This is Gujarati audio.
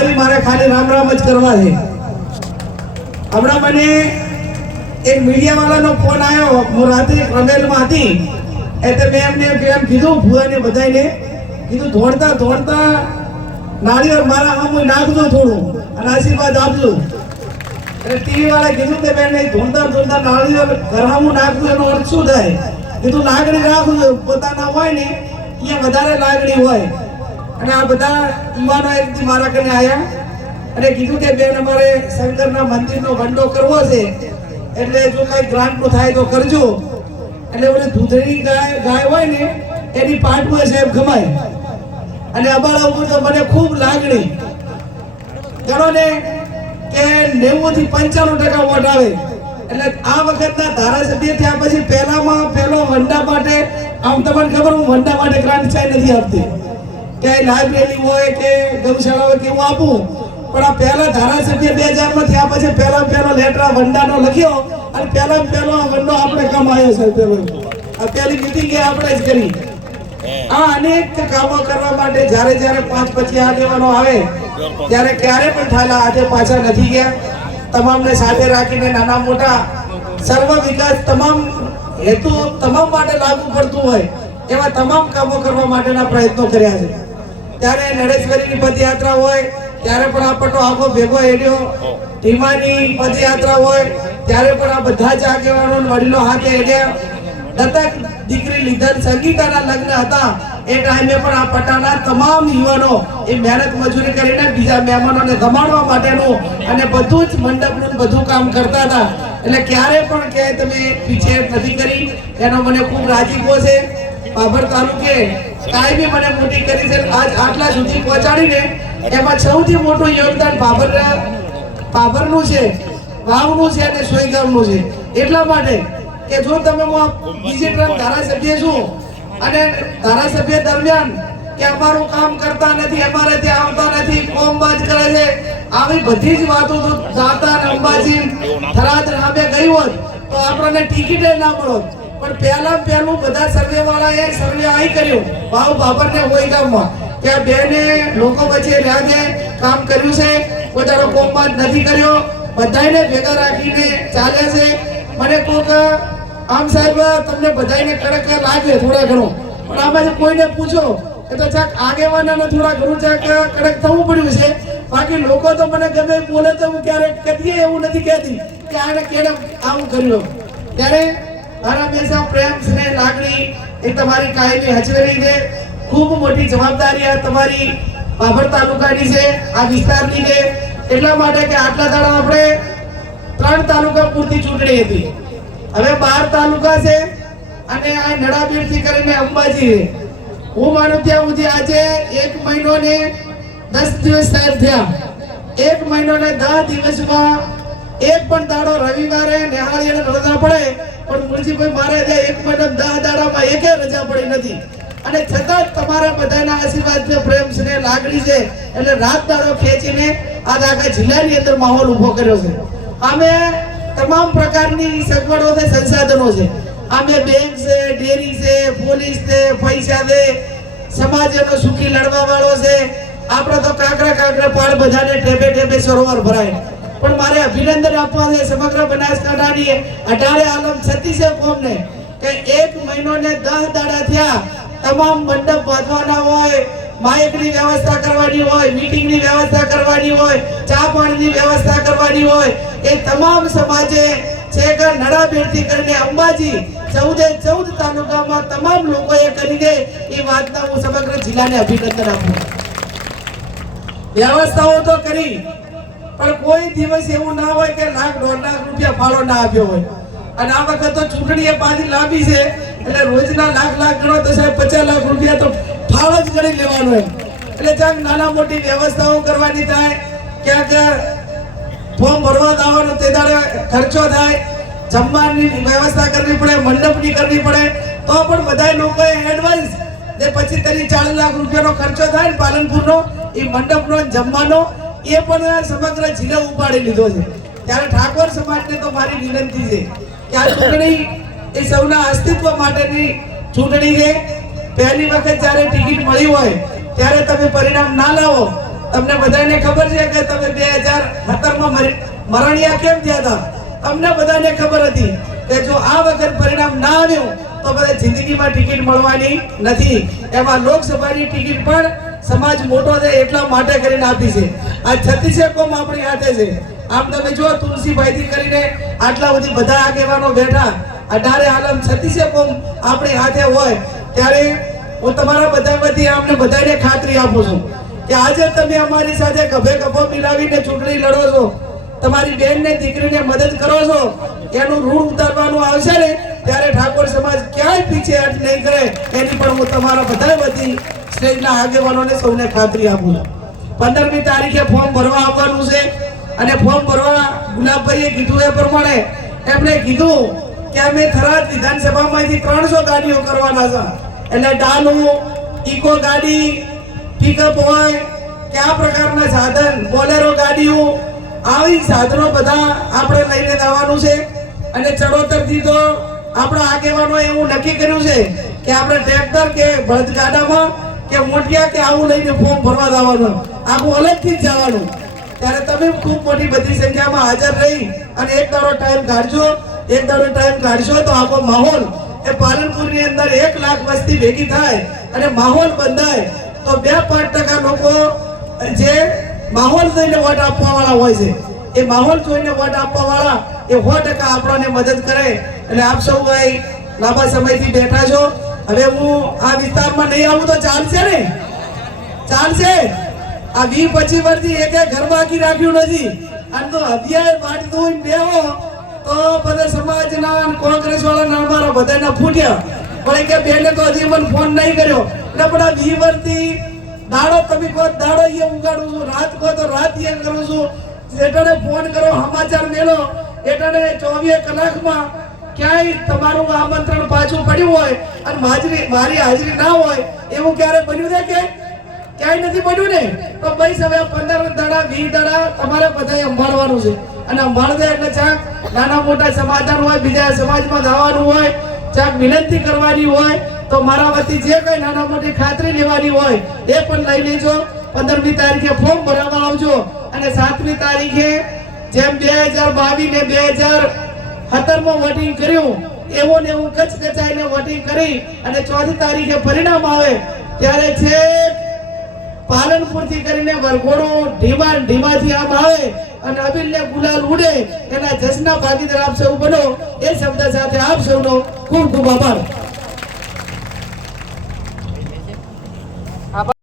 કરી મારે ખાલી રામ રામ જ કરવા છે. હમણાં મને એક મીડિયા વાળાનો ફોન આવ્યો, હું રાત્રે ટ્રમેલમાં હતી એટલે મેં એમને એમ કીધું ભૂવાને બધાને કીધું દોડતા દોડતા નાળિયેર મારા આમ નાખજો થોડું અને આશીર્વાદ આપજો. એટલે ટીવી વાળા કીધું કે બેન ધોંધા ધોંધા નાળિયેર ઘરહામું નાખજો એનો અર્થ શું થાય? કીધું લાગણી રાખજો, પોતાના હોય ને અહીંયા વધારે લાગણી હોય. અને આ બધા યુવાનો એકથી મારા કને આવ્યા અને કીધું કે બેન અમારે શંકરના મંદિરનો વંડો કરવો છે એટલે જો કઈ ગ્રાન્ટનું થાય તો કરજો. એટલે ઓલી દૂધની ગાય હોય ને એની પાટમાં સાહેબ ખમાય અને અબાળા ઉપર તો મને ખૂબ લાગણી. ગણો ને કે 90 થી 95% વોટ આવે. એટલે આ વખતના ધારાસભ્ય થયા પછી પહેલામાં પહેલો વંડા માટે, આમ તમને ખબર હું વંડા માટે ગ્રાન્ટ ચાય નથી આપતી કે લાઇબ્રેરી હોય કે ગૌશાળા હોય કે હું આપું, પણ આ પહેલા ધારાસભ્ય 2000 માં થયા પછી પહેલો લેટર વંડાનો લખ્યો અને પહેલો વંડો આપણે કામ આવ્યો છે. આ પહેલી મીટિંગ આપણે જ કરી. આ અનેક કામો કરવા માટે જ્યારે 5-25 આગેવાનો આવે ત્યારે ક્યારે પણ થાલા આજે પાછા નથી ગયા. તમામને સાથે રાખીને નાના મોટા સર્વ વિકાસ તમામ હેતુ તમામ માટે લાગુ પડતું હોય એવા તમામ કામો કરવા માટેના પ્રયત્નો કર્યા છે. ત્યારે નરેશ્વરીની પદયાત્રા હોય ત્યારે પણ આ પટો આખો ભેગો હેડ્યો, ધીમાની પદયાત્રા હોય ત્યારે પણ આ બધા જ આગેવાનો વડીલો હાથે હેડ્યા. દત્તક દીકરી લીધેલ સંગીતાના લગ્ન હતા એ ટાઈમે પણ આ પટાના તમામ યુવાનો એ મહેનત મજૂરી કરીને બીજા મહેમાનોને જમાડવા માટેનું અને બધું જ મંડપનું બધું કામ કરતા હતા. એટલે ક્યારે પણ કે તમે પીછેહટ નથી કરી, એનો મને ખૂબ રાજીપો છે. બાબર તાલુકે કાયમી મને મોટી કરી છે, આજ આટલા સુધી પહોંચાડીને એમાં સૌથી મોટું યોગદાન બાબરનું છે, વાવનું છે અને સોયગામનું છે. એટલા માટે કે જો તમે બીજી ટર્મ ધારાસભ્ય છું અને ધારાસભ્ય દરમિયાન કે અમારું કામ કરતા નથી, અમારે ત્યાં આવતા નથી, કોમબાજ કરે છે, આવી બધી જ વાતો તો દાતા અને અંબાજી થરાદ નામે ગઈ હોત તો આપણને ટિકિટ ના મળોત. પણ પહેલું બધા સર્વે વાળાએ સર્વે આઈ કર્યું વાવ બાબરને હોય ગામમાં કે આ બેને લોકો વચ્ચે રહ્યા કામ કર્યું છે, પોતાનો કોમબાજ નથી કર્યો, બધાને ભેગા રાખીને ચાલે છે. મને કોક આમ સાહેબ તમને બધાને કડક લાગે થોડા ઘણું, પણ આમાં કોઈને પૂછો એ તો ચાક આગેવાનાને થોડા ઘણું ચાક કડક થવું પડ્યું છે. બાકી લોકો તો મને ગમે બોલે તો હું ક્યારેક કદીએ એવું નથી કહેતી કે આને કેને આવું કર્યું. ત્યારે મારા હંમેશા પ્રેમ સ્નેહ લાગણી એ તમારી કાયમી હચવેલી છે. ખૂબ મોટી જવાબદારી આ તમારી બાબર તાલુકાની છે, આ વિસ્તારની છે. એટલા માટે કે આટલા દાડા આપણે 3 તાલુકા પૂરતી ચૂંટણી હતી, હવે 12 તાલુકા છે અને આ નડાબીર થી કરીને અંબાજી છે. હું માનું ત્યાં સુધી આજે 1 મહિનો ને 10 દિવસ થયા. 1 મહિનો ને 10 દિવસમાં એક પણ દાડો રવિવારે નિહાળીને રજા પડે, પણ મુરજીભાઈ મારે ત્યાં 1 મહિનો 10 દાડામાં એકે રજા પડી નથી. અને છતાં તમારા બધાના આશીર્વાદ છે, પ્રેમ છે, લાગણી છે એટલે રાત દાડો ખેંચીને આજ આખા જિલ્લાની અંદર માહોલ ઉભો કર્યો છે. અમે તમામ પ્રકારની સગવડો છે, સંસાધનો છે. અમે બેંક છે, ડેરી છે, પોલીસ છે, પૈસા છે, સમાજનો સુખી લડવા વાળો છે. આપણે તો કાંકરા પાડ બધાને ટેપે સરોવર ભરાય. પણ મારે અભિનંદન આપવા છે સમગ્ર બનાસકાંઠાની 18 આલમ 36 કોમને કે 1 મહિનો ને 10 દાડા થયા. તમામ મંડપ બાંધવાના હોય, માઇકની વ્યવસ્થા કરવાની હોય, મીટિંગની વ્યવસ્થા કરવાની હોય, ચા પાણીની વ્યવસ્થા કરવાની હોય, એ તમામ સમાજે છે કે નડાબેરથી કરીને અંબાજી 14 તાલુકામાં તમામ લોકોએ કરી દે એ વાતના હું સમગ્ર જિલ્લાને અભિનંદન આપું. વ્યવસ્થાઓ તો કરી પણ કોઈ દિવસ એવું ના હોય કે ₹1.5 લાખ ફાળો ના આપ્યો હોય. અને આ વખત તો ચૂંટણી પાછી લાંબી છે એટલે રોજના લાખ ગણો તો સાહેબ ₹50 લાખ તો ફાળો જ ગણી લેવાનો હોય. એટલે ક્યાંક નાના મોટી વ્યવસ્થાઓ કરવાની થાય, ક્યાંક ફોર્મ ભરવા દાવાનો તે દાડે ખર્ચો થાય, જમવાની વ્યવસ્થા કરવી પડે, મંડપની કરવી પડે, તો પણ બધા લોકોએ એડવાન્સ જે 25-40 લાખ રૂપિયાનો ખર્ચો થાય ને પાલનપુરનો એ મંડપનો જમવાનો એ પણ સમગ્ર જિલ્લો ઉપાડી લીધો છે. ત્યારે ઠાકોર સમાજને તો મારી વિનંતી છે કે આ ચૂંટણી એ સૌના અસ્તિત્વ માટેની ચૂંટણી છે. પહેલી વખત જ્યારે ટિકિટ મળી હોય ત્યારે તમે પરિણામ ના લાવો તમને બધાને ખબર છે કે તમે 2017 માં મરણિયા કેમ થયા હતા? તમને બધાને ખબર હતી કે જો આ વખત પરિણામ ના આવ્યું તો બધા જિંદગીમાં ટિકિટ મળવાની નથી. એમાં લોકસભાની ટિકિટ પણ સમાજ મોટો છે એટલા માટે કરીને આપી છે. આ 36 કોમ આપણી હાથે છે. આમ તમે જો તુલસીભાઈ થી કરીને આટલા બધી બધા આગેવાનો બેઠા, 18 આલમ 36 કોમ આપણી હાથે હોય ત્યારે હું તમારા બધા વતી આમને બધાને ખાતરી આપું છું કે આજે તમે અમારી સાથે ગભે ગભો મિલાવીને ચૂંટણી લડો છો, તમારી બેનને દીકરીને મદદ કરો છો, એનું ઋણ ઉતારવાનું આવશે ને ત્યારે ઠાકોર સમાજ ક્યાંય પીછેહટ નહીં કરે એની પણ હું તમારા બધા વતી સ્ટેજના આગેવાનોને સૌને ખાતરી આપું છું. 15મી તારીખે ફોર્મ ભરવા આવવાનું છે અને ફોર્મ ભરવા ગુલાબભાઈએ કીધું એ પ્રમાણે એમણે કીધું કે અમે થરાદ વિધાનસભામાંથી 300 ગાડીઓ કરવાના છે. એટલે ડાલુ, ઇકો ગાડી, પિકઅપ હોય કે આ પ્રકારના સાધન, બોલેરો ગાડીઓ, આવી સાધનો બધા આપણે લઈને જવાનું છે. અને ચડોતરથી તો આપણા આગેવાનોએ એવું નક્કી કર્યું છે કે આપણે ટ્રેક્ટર કે બળદગાડામાં કે મોટિયા કે આવું લઈને ફોર્મ ભરવા જવાનું, આખું અલગથી જ જવાનું. ત્યારે તમે ખૂબ મોટી બધી સંખ્યામાં હાજર રહી અને એક દાડો ટાઈમ કાઢજો. એક દાડો ટાઈમ કાઢશો તો આખો માહોલ એ પાલનપુરની અંદર 1 લાખ વસ્તી ભેગી થાય અને માહોલ બંધાય તો 2-5% લોકો જે માહોલ જોઈને વોટ આપવા વાળા હોય છે એ માહોલ જોઈને વોટ આપવા વાળા એ 100% આપણને મદદ કરે. એટલે આપ સૌ ભાઈ લાંબા સમયથી બેઠા છો. હવે હું આ વિસ્તારમાં નહીં આવું તો ચાલશે ને? ચાલશે? આ 20-25 વર્ષથી એક ઘર બાકી રાખ્યું નથી અને તો અભિયાન વાટતું બેહો તો બધા સમાજના કોંગ્રેસ વાળાના અમારા બધાના ફૂટ્યા પણ કે બેને તો હજી મને ફોન નહીં કર્યો. એટલે પણ આ 20 વર્ષથી દાડો તમે કહો દાડો એ ઉગાડું છું, રાત કહો તો રાત એ કરું છું. એટલે ફોન કરો, સમાચાર મેળો એટલે 24 કલાકમાં ક્યાંય તમારું આમંત્રણ પાછું પડ્યું હોય અને મારી હાજરી ના હોય એવું ક્યારે બન્યું છે કે ક્યાંય નથી બન્યું ને? તો ભાઈ હવે 15 દાડા 20 દાડા તમારે બધાએ સંભાળવાનું છે અને સંભાળદે એટલે ચાક નાના મોટા સમાધાન હોય, બીજા સમાજમાં જવાનું હોય, ચાક વિનંતી કરવાની હોય તો મારા વતી જે કઈ નાના મોટી ખાતરી લેવાની હોય એ પણ લઈ લેજો. 15મી તારીખે ફોર્મ ભરવા આવજો અને 7મી તારીખે જેમ 2022 ને 2017માં વોટિંગ કર્યું એવું ને એવું કચકચાઈને વોટિંગ કરી અને 4મી તારીખે પરિણામ આવે ત્યારે છે પાલનપુર થી કરીને વરઘોડો ઢીમાથી આમ આવે અને અબીલને ગુલાલ ઉડે એના જશના ભાગીદાર આપ સૌ બનો એ શબ્દ સાથે આપ સૌનો ખૂબ ખૂબ આભાર.